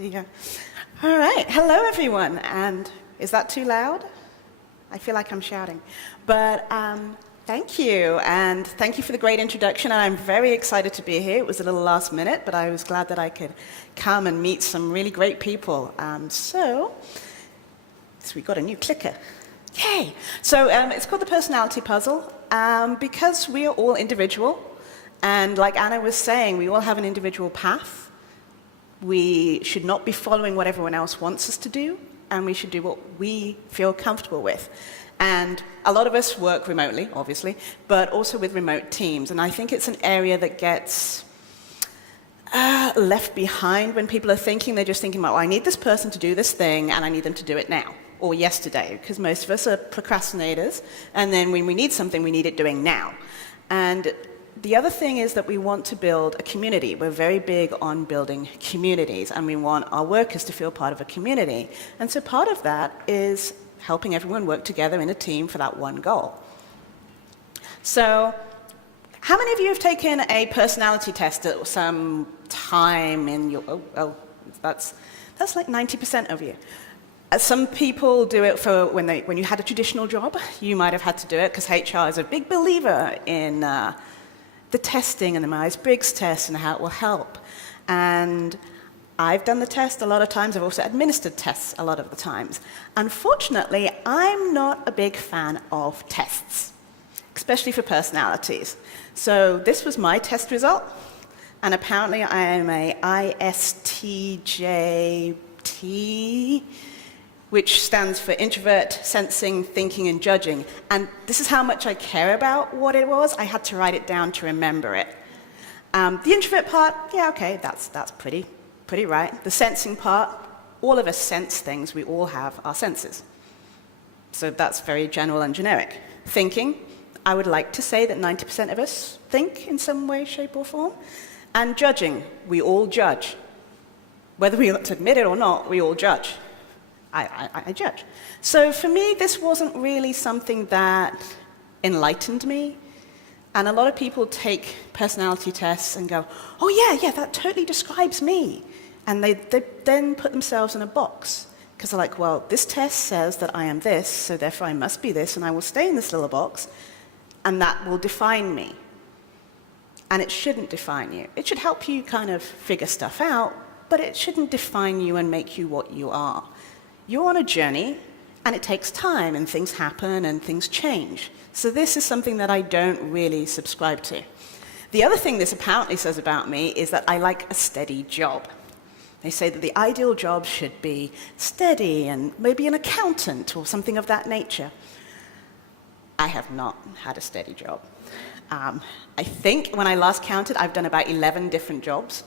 Yeah. All right. Hello, everyone. And is that too loud? I feel like I'm shouting. But thank you. And thank you for the great introduction. And I'm very excited to be here. It was a little last minute, but I was glad that I could come and meet some really great people. So we got a new clicker. Yay! So it's called the personality puzzle because we are all individual. And like Anna was saying, we all have an individual path. We should not be following what everyone else wants us to do, and we should do what we feel comfortable with. And a lot of us work remotely, obviously, but also with remote teams. And I think it's an area that gets left behind when people are thinking. They're just thinking about, well, I need this person to do this thing, and I need them to do it now, or yesterday, because most of us are procrastinators. And then when we need something, we need it doing now. And the other thing is that we want to build a community. We're very big on building communities, and we want our workers to feel part of a community. And so part of that is helping everyone work together in a team for that one goal. So how many of you have taken a personality test at some time in your... that's like 90% of you. Some people do it for when you had a traditional job. You might have had to do it because HR is a big believer in the testing and the Myers-Briggs test and how it will help. And I've done the test a lot of times. I've also administered tests a lot of the times. Unfortunately, I'm not a big fan of tests, especially for personalities. So this was my test result, and apparently I am a ISTJT, which stands for Introvert, Sensing, Thinking, and Judging. And this is how much I care about what it was. I had to write it down to remember it. The introvert part, yeah, okay, that's pretty right. The sensing part, all of us sense things. We all have our senses. So that's very general and generic. Thinking, I would like to say that 90% of us think in some way, shape, or form. And judging, we all judge. Whether we want to admit it or not, we all judge. I judge. So for me, this wasn't really something that enlightened me. And a lot of people take personality tests and go, oh yeah, that totally describes me. And they then put themselves in a box. Because they're like, well, this test says that I am this, so therefore I must be this, and I will stay in this little box, and that will define me. And it shouldn't define you. It should help you kind of figure stuff out, but it shouldn't define you and make you what you are. You're on a journey, and it takes time, and things happen, and things change. So this is something that I don't really subscribe to. The other thing this apparently says about me is that I like a steady job. They say that the ideal job should be steady, and maybe an accountant, or something of that nature. I have not had a steady job. I think when I last counted, I've done about 11 different jobs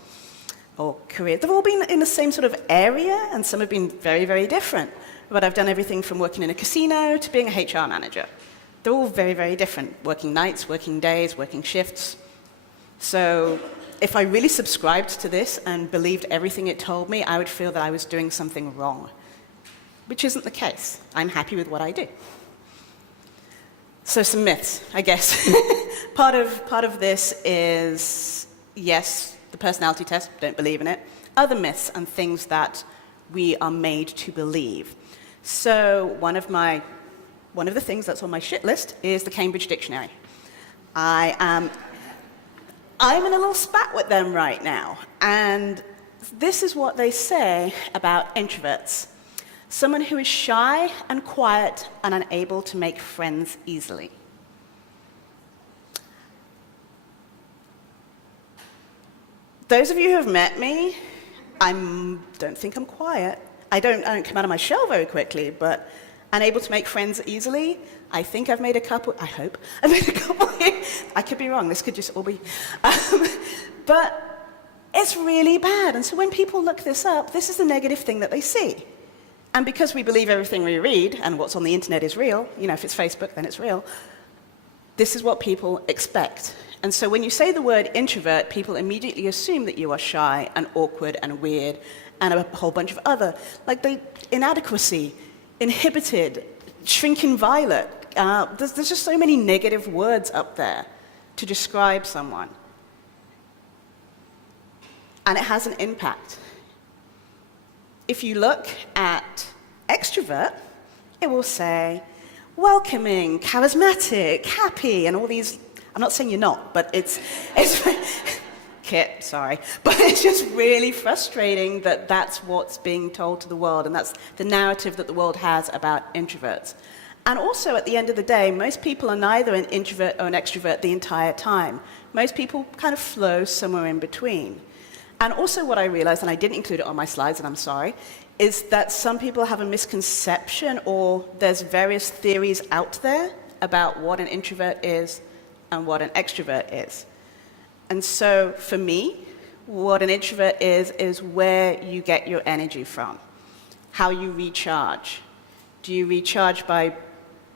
or careers. They've all been in the same sort of area, and some have been very, very different. But I've done everything from working in a casino to being a HR manager. They're all very, very different. Working nights, working days, working shifts. So if I really subscribed to this and believed everything it told me, I would feel that I was doing something wrong, which isn't the case. I'm happy with what I do. So some myths, I guess. Part of this is, yes, the personality test, don't believe in it. Other myths and things that we are made to believe. So one of the things that's on my shit list is the Cambridge Dictionary. I'm in a little spat with them right now, and this is what they say about introverts. Someone who is shy and quiet and unable to make friends easily. Those of you who have met me, I don't think I'm quiet. I don't come out of my shell very quickly, but unable to make friends easily. I think I've made a couple, I hope. I've made a couple here. I could be wrong, this could just all be. But it's really bad. And so when people look this up, this is the negative thing that they see. And because we believe everything we read, and what's on the internet is real, if it's Facebook, then it's real, this is what people expect. And so when you say the word introvert, people immediately assume that you are shy and awkward and weird and a whole bunch of other, inadequacy, inhibited, shrinking violet. There's just so many negative words up there to describe someone. And it has an impact. If you look at extrovert, it will say welcoming, charismatic, happy, and all these. I'm not saying you're not, but it's Kit, sorry. But it's just really frustrating that that's what's being told to the world, and that's the narrative that the world has about introverts. And also, at the end of the day, most people are neither an introvert or an extrovert the entire time. Most people kind of flow somewhere in between. And also what I realized, and I didn't include it on my slides, and I'm sorry, is that some people have a misconception, or there's various theories out there about what an introvert is and what an extrovert is. And so for me, what an introvert is where you get your energy from, how you recharge. Do you recharge by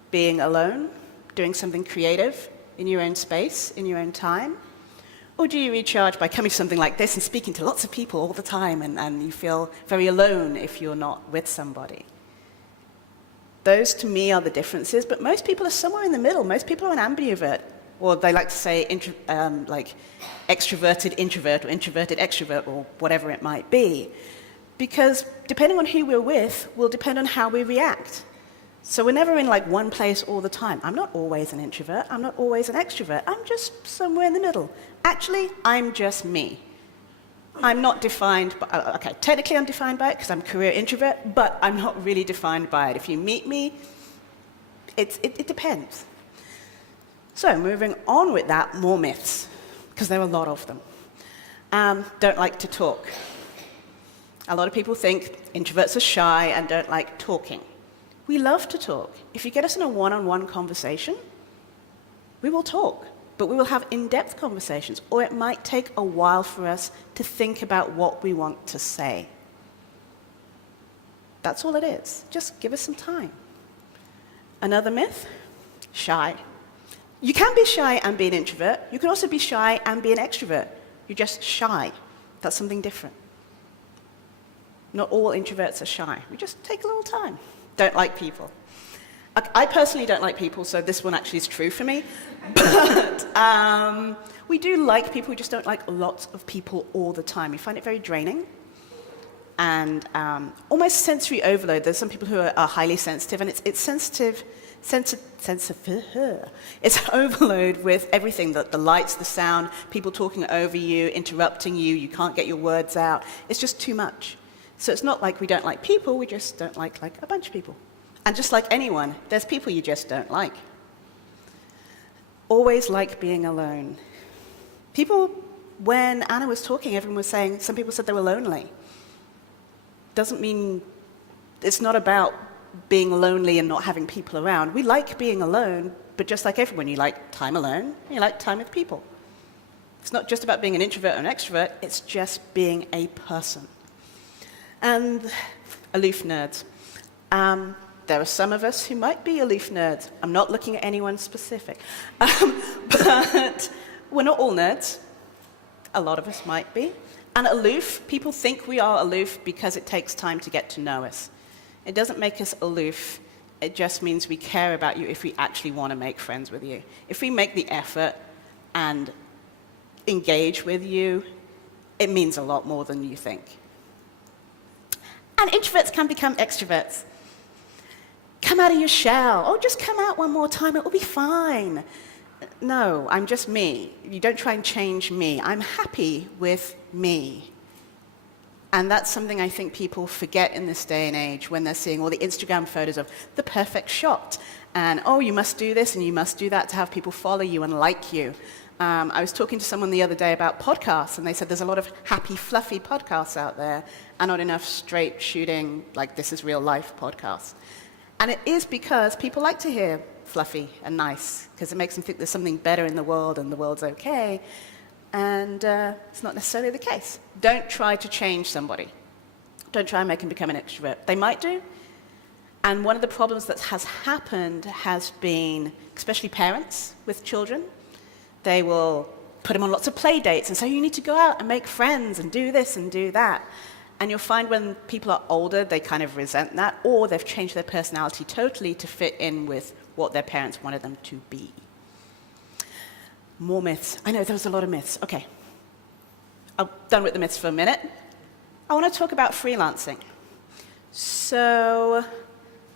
being alone, doing something creative in your own space, in your own time? Or do you recharge by coming to something like this and speaking to lots of people all the time, and you feel very alone if you're not with somebody? Those, to me, are the differences, but most people are somewhere in the middle. Most people are an ambivert, or they like to say like extroverted introvert or introverted extrovert or whatever it might be. Because depending on who we're with will depend on how we react. So we're never in like one place all the time. I'm not always an introvert. I'm not always an extrovert. I'm just somewhere in the middle. Actually, I'm just me. I'm not defined by, okay, technically I'm defined by it because I'm a career introvert, but I'm not really defined by it. If you meet me, it depends. So moving on with that, more myths, because there are a lot of them. Don't like to talk. A lot of people think introverts are shy and don't like talking. We love to talk. If you get us in a one-on-one conversation, we will talk, but we will have in-depth conversations, or it might take a while for us to think about what we want to say. That's all it is. Just give us some time. Another myth, shy. You can be shy and be an introvert. You can also be shy and be an extrovert. You're just shy. That's something different. Not all introverts are shy. We just take a little time. Don't like people. I personally don't like people, so this one actually is true for me. But we do like people, we just don't like lots of people all the time. We find it very draining and almost sensory overload. There's some people who are highly sensitive, and it's it's overload with everything, the lights, the sound, people talking over you, interrupting you, you can't get your words out. It's just too much. So it's not like we don't like people, we just don't like a bunch of people. And just like anyone, there's people you just don't like. Always like being alone. People, when Anna was talking, everyone was saying, some people said they were lonely. Doesn't mean, it's not about being lonely and not having people around. We like being alone, but just like everyone, you like time alone, you like time with people. It's not just about being an introvert or an extrovert, it's just being a person. And aloof nerds. There are some of us who might be aloof nerds. I'm not looking at anyone specific. But we're not all nerds. A lot of us might be. And aloof, people think we are aloof because it takes time to get to know us. It doesn't make us aloof. It just means we care about you if we actually want to make friends with you. If we make the effort and engage with you, it means a lot more than you think. And introverts can become extroverts. Come out of your shell. Oh, just come out one more time, it will be fine. No, I'm just me. You don't try and change me. I'm happy with me. And that's something I think people forget in this day and age when they're seeing all the Instagram photos of the perfect shot. And, oh, you must do this and you must do that to have people follow you and like you. I was talking to someone the other day about podcasts, and they said there's a lot of happy, fluffy podcasts out there, and not enough straight shooting, like this is real life podcasts. And it is because people like to hear fluffy and nice, because it makes them think there's something better in the world and the world's okay. And it's not necessarily the case. Don't try to change somebody. Don't try and make them become an extrovert. They might do. And one of the problems that has happened has been, especially parents with children, they will put them on lots of play dates and say, you need to go out and make friends and do this and do that. And you'll find when people are older, they kind of resent that, or they've changed their personality totally to fit in with what their parents wanted them to be. More myths. I know there was a lot of myths. Okay. I'm done with the myths for a minute. I want to talk about freelancing. So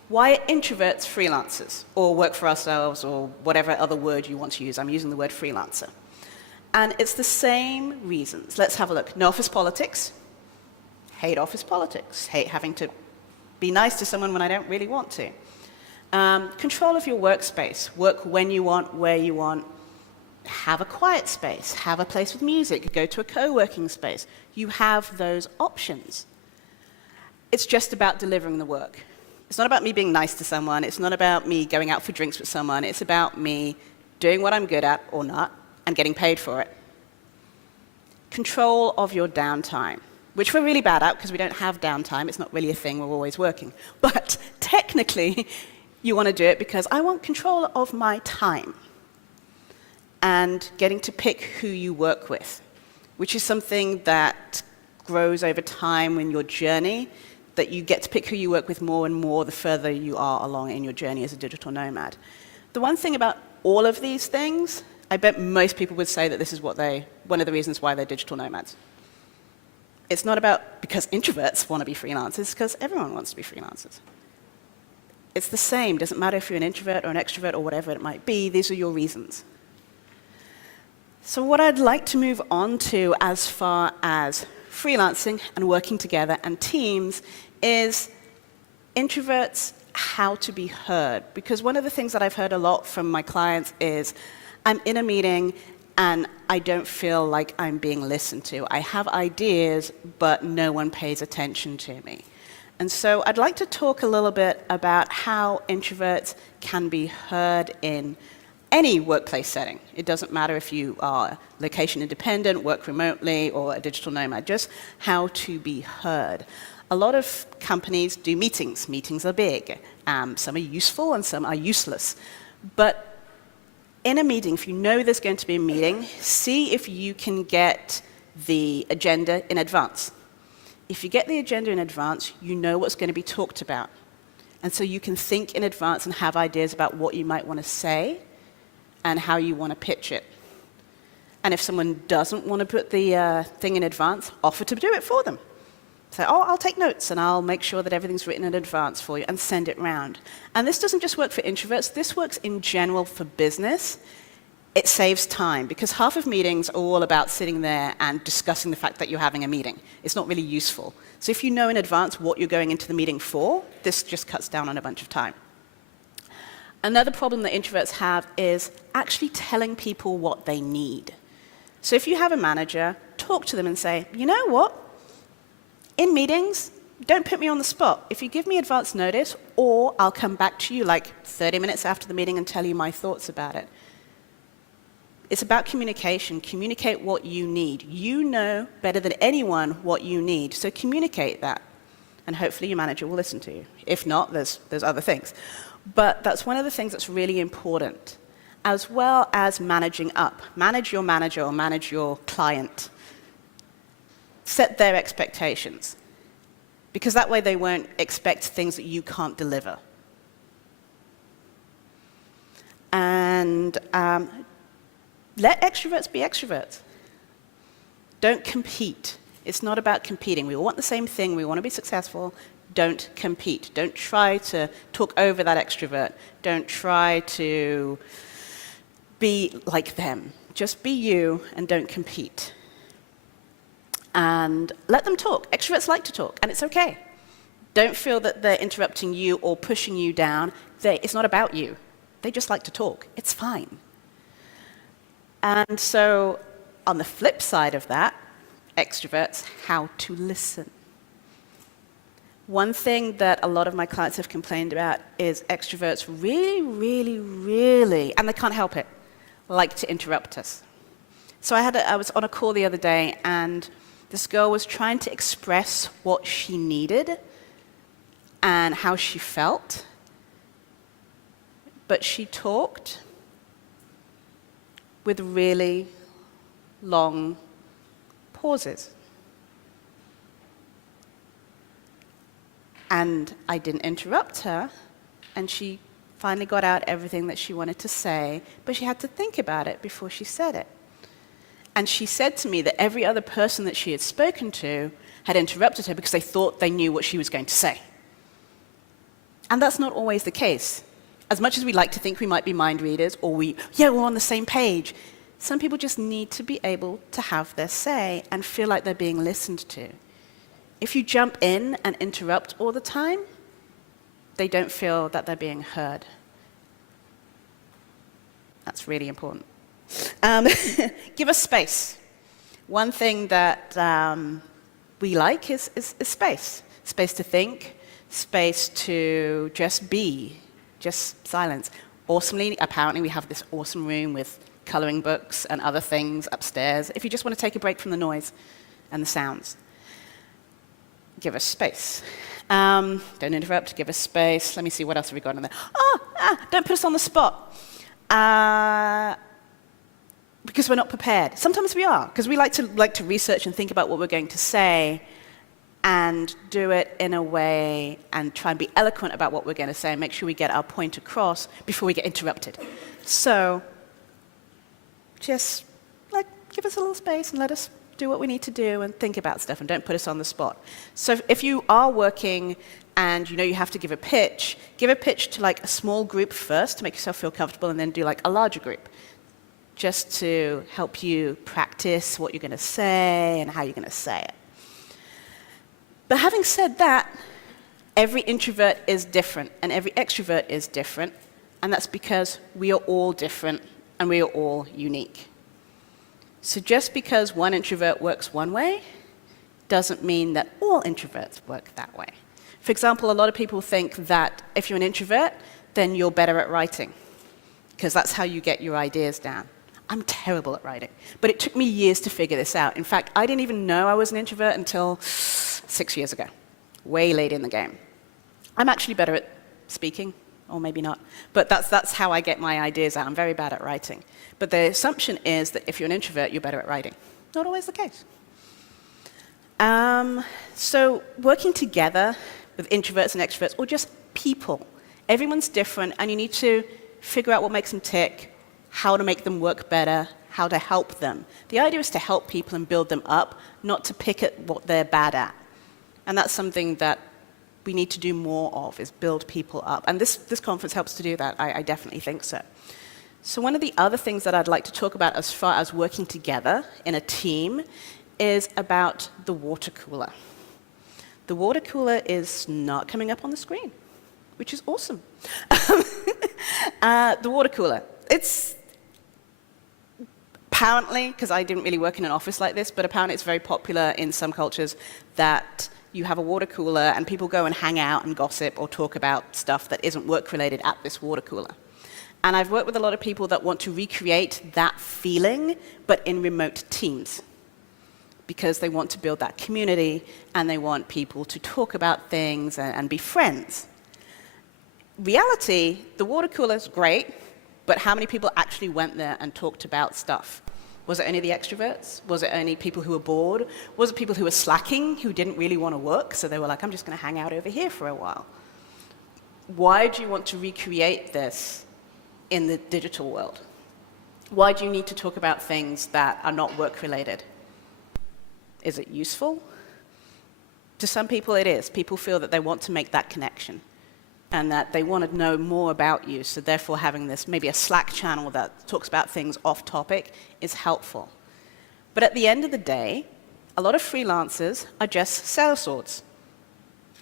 why are introverts freelancers, or work for ourselves, or whatever other word you want to use? I'm using the word freelancer. And it's the same reasons. Let's have a look. No office politics. Hate office politics. Hate having to be nice to someone when I don't really want to. Control of your workspace. Work when you want, where you want. Have a quiet space. Have a place with music. Go to a co-working space. You have those options. It's just about delivering the work. It's not about me being nice to someone. It's not about me going out for drinks with someone. It's about me doing what I'm good at or not and getting paid for it. Control of your downtime, which we're really bad at because we don't have downtime. It's not really a thing. We're always working. But technically, you want to do it because I want control of my time and getting to pick who you work with, which is something that grows over time in your journey, that you get to pick who you work with more and more the further you are along in your journey as a digital nomad. The one thing about all of these things, I bet most people would say that this is one of the reasons why they're digital nomads. It's not about because introverts want to be freelancers, it's because everyone wants to be freelancers. It's the same, doesn't matter if you're an introvert or an extrovert or whatever it might be, these are your reasons. So what I'd like to move on to as far as freelancing and working together and teams is introverts, how to be heard. Because one of the things that I've heard a lot from my clients is, I'm in a meeting and I don't feel like I'm being listened to. I have ideas, but no one pays attention to me. And so I'd like to talk a little bit about how introverts can be heard in any workplace setting. It doesn't matter if you are location independent, work remotely, or a digital nomad, just how to be heard. A lot of companies do meetings. Meetings are big. Some are useful and some are useless. But in a meeting, if you know there's going to be a meeting, see if you can get the agenda in advance. If you get the agenda in advance, you know what's going to be talked about. And so you can think in advance and have ideas about what you might want to say and how you want to pitch it. And if someone doesn't want to put the thing in advance, offer to do it for them. Say, oh, I'll take notes and I'll make sure that everything's written in advance for you and send it round. And this doesn't just work for introverts, this works in general for business. It saves time because half of meetings are all about sitting there and discussing the fact that you're having a meeting. It's not really useful. So if you know in advance what you're going into the meeting for, this just cuts down on a bunch of time. Another problem that introverts have is actually telling people what they need. So if you have a manager, talk to them and say, you know what? In meetings, don't put me on the spot. If you give me advance notice, or I'll come back to you like 30 minutes after the meeting and tell you my thoughts about it. It's about communication. Communicate what you need. You know better than anyone what you need, so communicate that. And hopefully your manager will listen to you. If not, there's other things. But that's one of the things that's really important, as well as managing up. Manage your manager or manage your client. Set their expectations, because that way they won't expect things that you can't deliver. And let extroverts be extroverts. Don't compete. It's not about competing. We all want the same thing. We want to be successful. Don't compete. Don't try to talk over that extrovert. Don't try to be like them. Just be you and don't compete. And let them talk. Extroverts like to talk, and it's okay. Don't feel that they're interrupting you or pushing you down. It's not about you. They just like to talk. It's fine. And so on the flip side of that, extroverts, how to listen. One thing that a lot of my clients have complained about is extroverts really, and they can't help it, like to interrupt us. So I was on a call the other day, and this girl was trying to express what she needed and how she felt, but she talked with really long pauses. And I didn't interrupt her, and she finally got out everything that she wanted to say, but she had to think about it before she said it. And she said to me that every other person that she had spoken to had interrupted her because they thought they knew what she was going to say. And that's not always the case. As much as we like to think we might be mind readers, or we're on the same page, some people just need to be able to have their say and feel like they're being listened to. If you jump in and interrupt all the time, they don't feel that they're being heard. That's really important. Give us space. One thing that we like is space. Space to think, space to just be, just silence. Awesomely, apparently we have this awesome room with coloring books and other things upstairs. If you just want to take a break from the noise and the sounds, give us space. Don't interrupt, give us space. Let me see, what else have we got in there? Don't put us on the spot. Because we're not prepared. Sometimes we are, because we like to research and think about what we're going to say and do it in a way and try and be eloquent about what we're going to say and make sure we get our point across before we get interrupted. So just give us a little space and let us do what we need to do and think about stuff, and don't put us on the spot. So if you are working and you know you have to give a pitch to a small group first to make yourself feel comfortable, and then do a larger group, just to help you practice what you're going to say and how you're going to say it. But having said that, every introvert is different and every extrovert is different, and that's because we are all different and we are all unique. So just because one introvert works one way doesn't mean that all introverts work that way. For example, a lot of people think that if you're an introvert, then you're better at writing, because that's how you get your ideas down. I'm terrible at writing, but it took me years to figure this out. In fact, I didn't even know I was an introvert until 6 years ago, way late in the game. I'm actually better at speaking, or maybe not, but that's how I get my ideas out. I'm very bad at writing. But the assumption is that if you're an introvert, you're better at writing. Not always the case. So working together with introverts and extroverts, or just people, everyone's different, and you need to figure out what makes them tick, how to make them work better, how to help them. The idea is to help people and build them up, not to pick at what they're bad at. And that's something that we need to do more of, is build people up. And this conference helps to do that. I definitely think so. So one of the other things that I'd like to talk about as far as working together in a team is about the water cooler. The water cooler is not coming up on the screen, which is awesome. The water cooler. It's apparently, because I didn't really work in an office like this, but apparently it's very popular in some cultures that you have a water cooler and people go and hang out and gossip or talk about stuff that isn't work-related at this water cooler. And I've worked with a lot of people that want to recreate that feeling, but in remote teams, because they want to build that community and they want people to talk about things and be friends. Reality, the water cooler is great, but how many people actually went there and talked about stuff? Was it only the extroverts? Was it only people who were bored? Was it people who were slacking, who didn't really want to work, so they were like, I'm just going to hang out over here for a while? Why do you want to recreate this in the digital world? Why do you need to talk about things that are not work-related? Is it useful? To some people it is. People feel that they want to make that connection and that they want to know more about you, so therefore having this, maybe a Slack channel that talks about things off topic, is helpful. But at the end of the day, a lot of freelancers are just sellswords.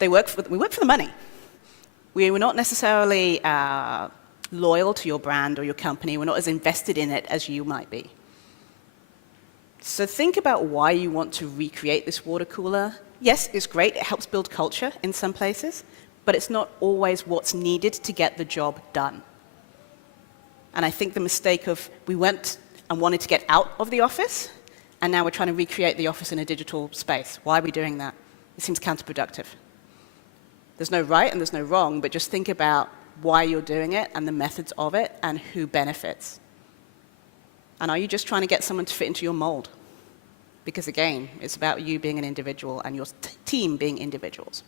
We work for the money. We were not necessarily loyal to your brand or your company. We're not as invested in it as you might be. So think about why you want to recreate this water cooler. Yes, it's great. It helps build culture in some places, but it's not always what's needed to get the job done. And I think the mistake of we went and wanted to get out of the office, and now we're trying to recreate the office in a digital space. Why are we doing that? It seems counterproductive. There's no right and there's no wrong, but just think about why you're doing it and the methods of it and who benefits. And are you just trying to get someone to fit into your mold? Because again, it's about you being an individual and your team being individuals.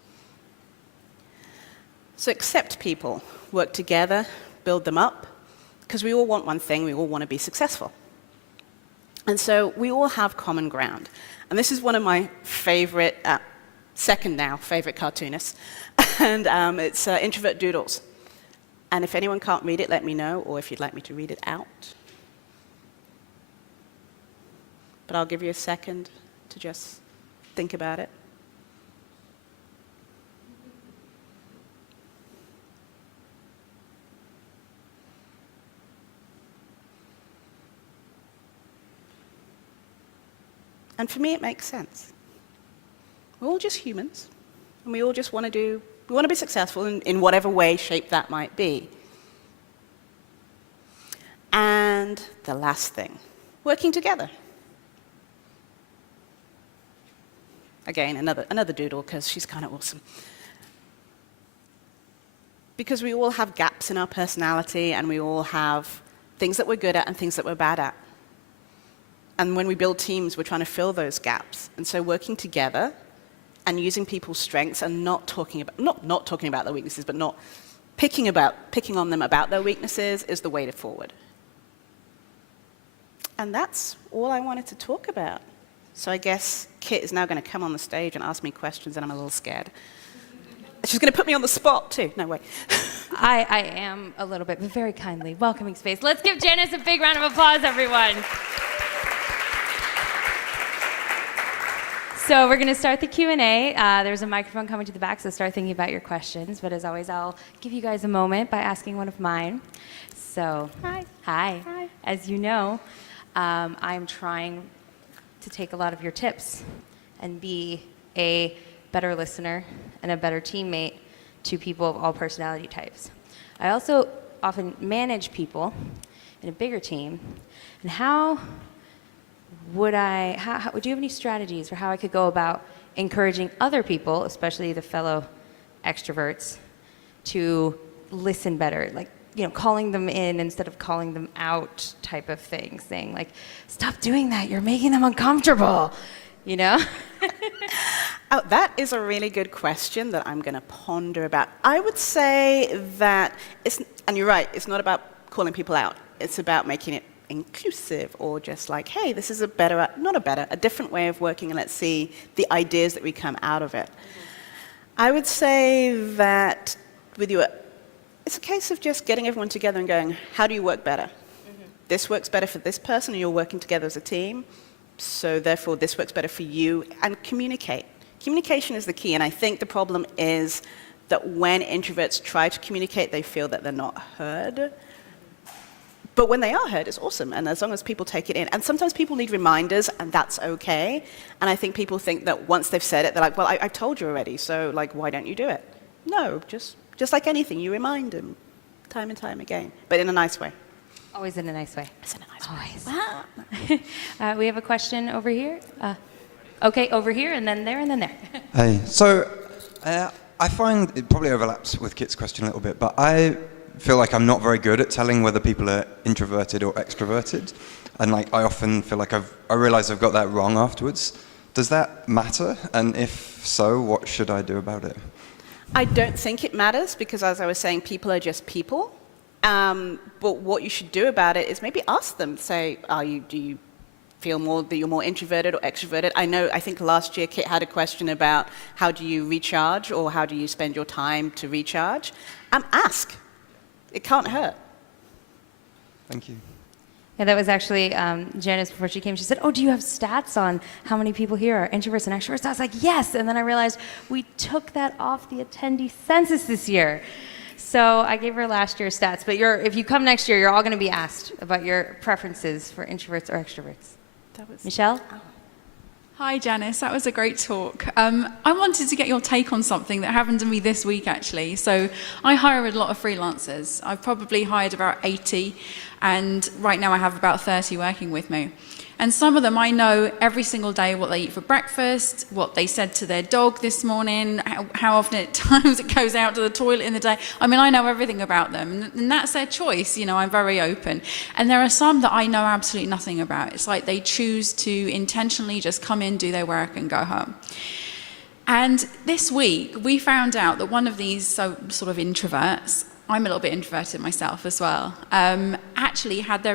So accept people, work together, build them up, because we all want one thing, we all want to be successful. And so we all have common ground. And this is one of my favorite second now favorite cartoonist, and it's Introvert Doodles. And if anyone can't read it, let me know, or if you'd like me to read it out. But I'll give you a second to just think about it. And for me, it makes sense. We're all just humans, and we all just want to be successful in whatever way, shape that might be. And the last thing, working together. Again, another doodle, because she's kind of awesome. Because we all have gaps in our personality, and we all have things that we're good at and things that we're bad at. And when we build teams, we're trying to fill those gaps. And so working together and using people's strengths and not talking about their weaknesses, but not picking on them about their weaknesses is the way forward. And that's all I wanted to talk about. So I guess Kit is now going to come on the stage and ask me questions, and I'm a little scared. She's going to put me on the spot, too. No way. I am a little bit, but very kindly. Welcoming space. Let's give Janice a big round of applause, everyone. So we're going to start the Q&A. There's a microphone coming to the back, so start thinking about your questions. But as always, I'll give you guys a moment by asking one of mine. So, hi. Hi. As you know, I'm trying to take a lot of your tips and be a better listener and a better teammate to people of all personality types. I also often manage people in a bigger team. And how do you have any strategies for how I could go about encouraging other people, especially the fellow extroverts, to listen better? Like, calling them in instead of calling them out type of thing, saying like, stop doing that, you're making them uncomfortable, Oh, that is a really good question that I'm going to ponder about. I would say that, and you're right, it's not about calling people out. It's about making it inclusive, or just like, hey, this is a different way of working, and let's see the ideas that we come out of it. I would say that with you, it's a case of just getting everyone together and going, how do you work better? This works better for this person, and you're working together as a team, so therefore this works better for you, and communicate. Communication is the key, and I think the problem is that when introverts try to communicate, they feel that they're not heard. But when they are heard, it's awesome, and as long as people take it in. And sometimes people need reminders, and that's okay. And I think people think that once they've said it, they're like, well, I told you already, so like, why don't you do it? No, just like anything, you remind them time and time again, but in a nice way. Always in a nice way. It's in a nice way. Wow. We have a question over here. Okay, over here, and then there, and then there. Hey, so I find it probably overlaps with Kit's question a little bit, but I feel like I'm not very good at telling whether people are introverted or extroverted, and like I often feel like I realize I've got that wrong afterwards. Does that matter? And if so, what should I do about it? I don't think it matters, because as I was saying, people are just people. But what you should do about it is maybe ask them, say, do you feel more that you're more introverted or extroverted? I think last year Kit had a question about how do you recharge, or how do you spend your time to recharge? Ask. It can't hurt. Thank you. Yeah, that was actually Janice before she came. She said, do you have stats on how many people here are introverts and extroverts? I was like, yes. And then I realized we took that off the attendee census this year. So I gave her last year's stats. But if you come next year, you're all going to be asked about your preferences for introverts or extroverts. Michelle? Hi, Janice. That was a great talk. I wanted to get your take on something that happened to me this week, actually. So I hire a lot of freelancers. I've probably hired about 80, and right now I have about 30 working with me. And some of them I know every single day what they eat for breakfast, what they said to their dog this morning, how often at times it goes out to the toilet in the day. I mean, I know everything about them, and that's their choice. I'm very open. And there are some that I know absolutely nothing about. It's like they choose to intentionally just come in, do their work, and go home. And this week, we found out that one of these sort of introverts, I'm a little bit introverted myself as well, actually had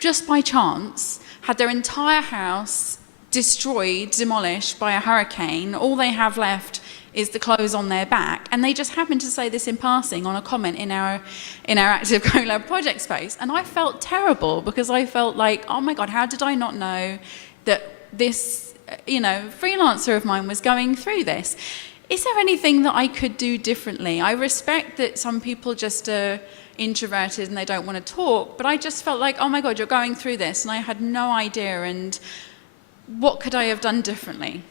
just by chance, had their entire house destroyed, demolished by a hurricane. All they have left is the clothes on their back, and they just happened to say this in passing on a comment in our active collab project space, and I felt terrible because I felt like, oh my god, how did I not know that this freelancer of mine was going through this? Is there anything that I could do differently? I respect that some people just are introverted and they don't want to talk, but I just felt like, oh my god, you're going through this, and I had no idea, and what could I have done differently?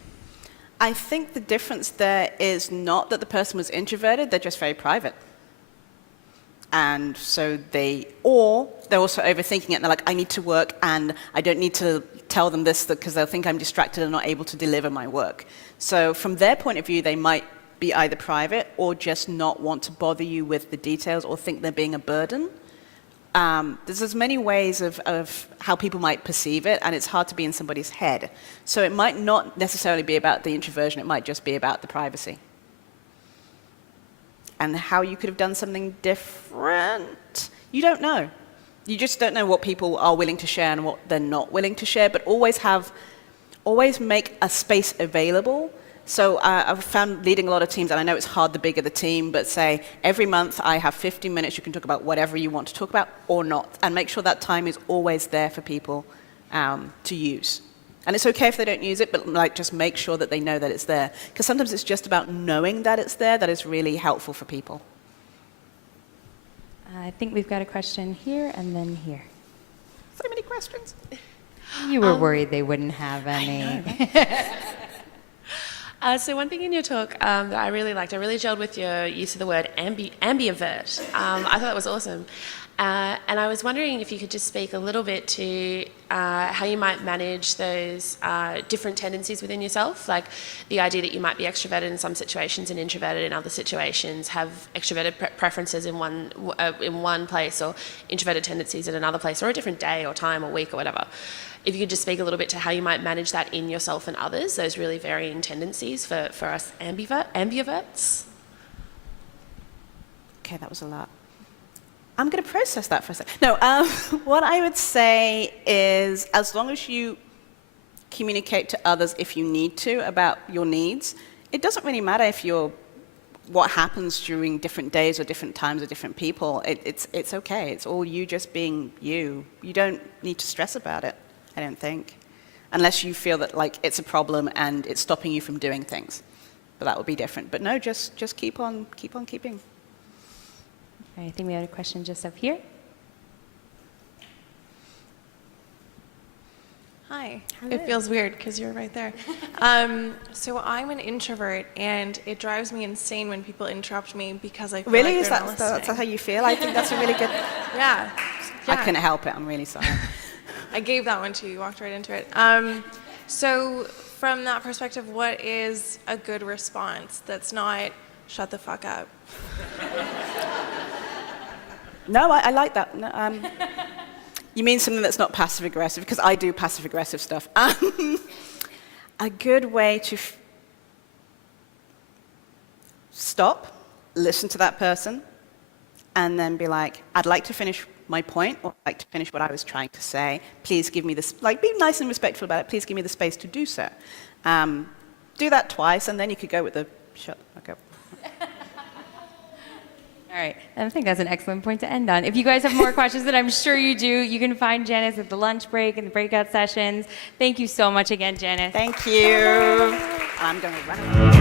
I think the difference there is not that the person was introverted, they're just very private. And so they're also overthinking it, and they're like, I need to work, and I don't need to tell them this because they'll think I'm distracted and not able to deliver my work. So from their point of view, they might be either private or just not want to bother you with the details or think they're being a burden. There's as many ways of how people might perceive it, and it's hard to be in somebody's head. So it might not necessarily be about the introversion, it might just be about the privacy. And how you could have done something different, you don't know. You just don't know what people are willing to share and what they're not willing to share, but always make a space available. So I've found leading a lot of teams, and I know it's hard the bigger the team, but say every month I have 15 minutes, you can talk about whatever you want to talk about or not, and make sure that time is always there for people to use. And it's okay if they don't use it, but just make sure that they know that it's there. Because sometimes it's just about knowing that it's there that is really helpful for people. I think we've got a question here and then here. So many questions. You were worried they wouldn't have any. So one thing in your talk that I really liked, I really gelled with your use of the word ambivert. I thought that was awesome. And I was wondering if you could just speak a little bit to how you might manage those different tendencies within yourself, like the idea that you might be extroverted in some situations and introverted in other situations, have extroverted preferences in one place or introverted tendencies in another place, or a different day or time or week or whatever. If you could just speak a little bit to how you might manage that in yourself and others, those really varying tendencies for us ambiverts. Okay, that was a lot. I'm going to process that for a second. No, what I would say is, as long as you communicate to others if you need to about your needs, it doesn't really matter if what happens during different days or different times or different people. It's okay. It's all you just being you. You don't need to stress about it, I don't think, unless you feel that it's a problem and it's stopping you from doing things. But that would be different. But no, just keep on keeping. I think we had a question just up here. Hi. Hello. It feels weird because you're right there. So I'm an introvert, and it drives me insane when people interrupt me because I feel Really? like Is they're not that's listening. how you feel? I think that's a really good... Yeah. I couldn't help it. I'm really sorry. I gave that one to you. You walked right into it. So from that perspective, what is a good response that's not shut the fuck up? No, I like that. No, you mean something that's not passive-aggressive? Because I do passive-aggressive stuff. A good way to stop, listen to that person, and then be like, I'd like to finish my point, or I'd like to finish what I was trying to say. Please give me this, be nice and respectful about it. Please give me the space to do so. Do that twice, and then you could go with the shut the fuck up. All right, I think that's an excellent point to end on. If you guys have more questions, that I'm sure you do, you can find Janice at the lunch break and the breakout sessions. Thank you so much again, Janice. Thank you. I'm going to run.